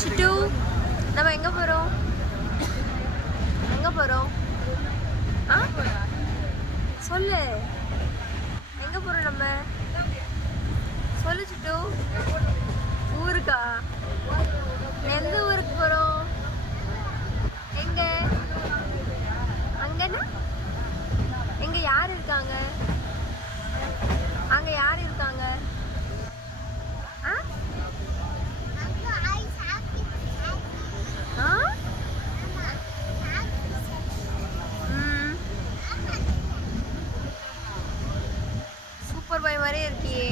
சிட்டு நம்ம எங்கே போகிறோம்? எங்கே போகிறோம்? ஆ சொல்லு, எங்கே போகிறோம் நம்ம? சொல்லு சிட்டு. ஊருக்கா? எந்த ஊருக்கு போகிறோம்? எங்கே? அங்கேன்னா எங்கே யார் இருக்காங்க? அங்கே யார் இருக்காங்க? ஆ ஆ சூப்பர் பாய் மாதிரியே இருக்கியே.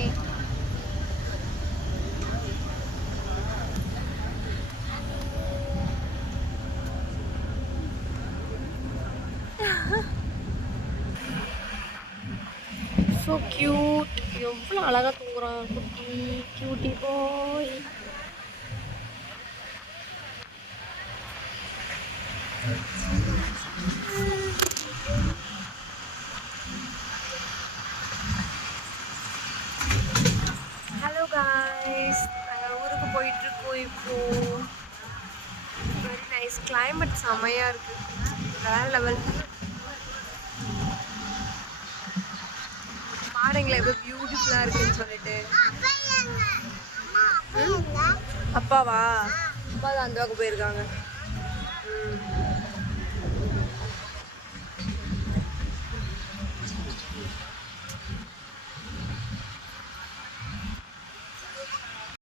So cute. எவ்வளோ அழகாக தூங்குறான் குட்டி க்யூட்டி பாய். ஹலோ காய்ஸ், நாங்கள் ஊருக்கு போயிட்டுருக்கோம். இப்போது வெரி நைஸ் கிளைமேட், செமையாக இருக்குது, வேறு லெவல். பாருங்களேன் எவ்வளோ பியூட்டிஃபுல்லாக இருக்குன்னு சொல்லிட்டு. அப்பாவா? அப்பா தான் அந்த பக்கம் போயிருக்காங்க.